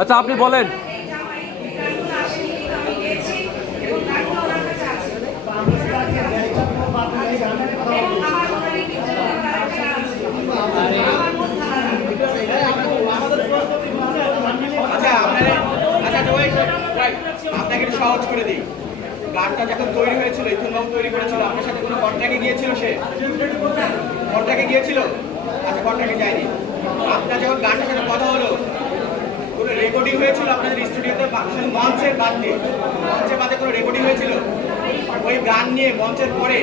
আচ্ছা আপনি বলেন। আপনাকে একটু সহজ করে দিই, গানটা যখন তৈরি হয়েছিল, ইথুনবাবু তৈরি করেছিল, আপনার সাথে কোনো কন্ট্রাক্টে গিয়েছিল? সে কন্ট্রাক্টে গিয়েছিল? আচ্ছা, কন্ট্রাক্টে যায়নি। আপনার যখন গানটার সাথে কথা হলো, কোনো রেকর্ডিং হয়েছিল আপনাদের স্টুডিওতে? মঞ্চের বাদ দিয়ে, মঞ্চের বাদে কোনো রেকর্ডিং হয়েছিল? ওই গান নিয়ে মঞ্চের পরে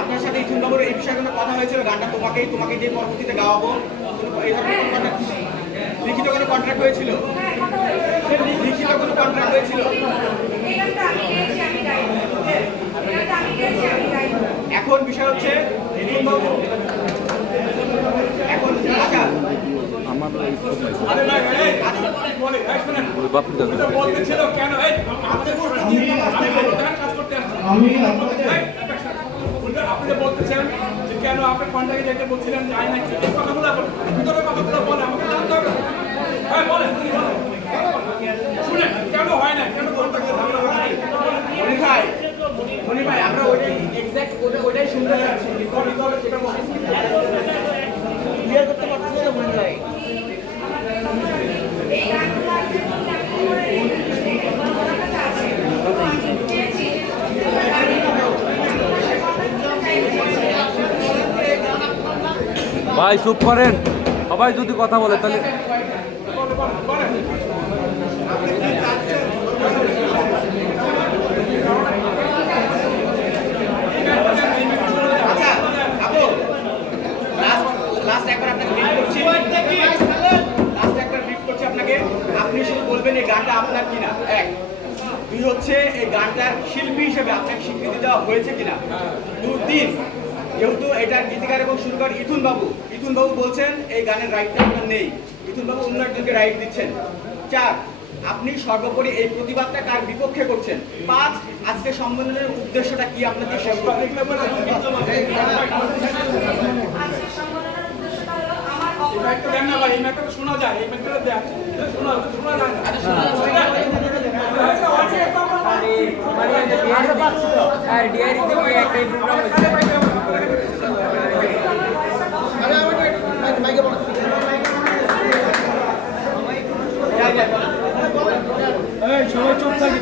আপনার সাথে ইথুনবাবুর এই বিষয়ে কোনো কথা হয়েছিল? গানটা তোমাকে দিয়ে পরবর্তীতে গাওয়াবো, এই ধরনের কোনো কন্ট্রাক্ট, লিখিত কোনো কন্ট্রাক্ট হয়েছিল? লিখিত কোনো কন্ট্রাক্ট হয়েছিল? এখন বিষয় হচ্ছে ইথুনবাবু এখন আচ্ছা আমার আপনি বলতেছেন যে কেন আপনার কন্ট্রাক্টে যেতে বলছিলেন যাই না, এই কথাগুলো ভিতরে কথাগুলো বলে আমাকে জানতে হবে। হ্যাঁ বলেন, শুনেন কেন হয় না, কেন কন্ট্রাক্টে ঝামেলা হয়? মনি ভাই আমরা ওইটাই এক্সাক্ট ওইটাই শুনতে চাচ্ছি, যেটা ক্লিয়ার করতে পারছি না মনি ভাই। ভাই চুপ করেন, সবাই যদি কথা বলে তাহলে। আপনি শুধু বলবেন এই গানটা আপনার কিনা, এক। দুই হচ্ছে এই গানটার শিল্পী হিসেবে আপনাকে স্বীকৃতি দেওয়া হয়েছে কিনা। তিন, যেহেতু এটার গীতিকার এবং সুরকার ইথুনবাবু বলছেন এই গানের রাইটটা আপনার নেই, ইথুনবাবু অন্য একজনকে রাইট দিচ্ছেন। চার, আপনি সর্বোপরি এই প্রতিবাদটা কার বিপক্ষে করছেন। পাঁচ, আজকে সম্মেলনের উদ্দেশ্যটা কি আপনাদের? শোনা যায়, এই ম্যাটারটা দেখ, শোনা যায় আর ডিআরই থেকে একটা প্রোগ্রাম হচ্ছে। এই সবাই চুপ থাকি।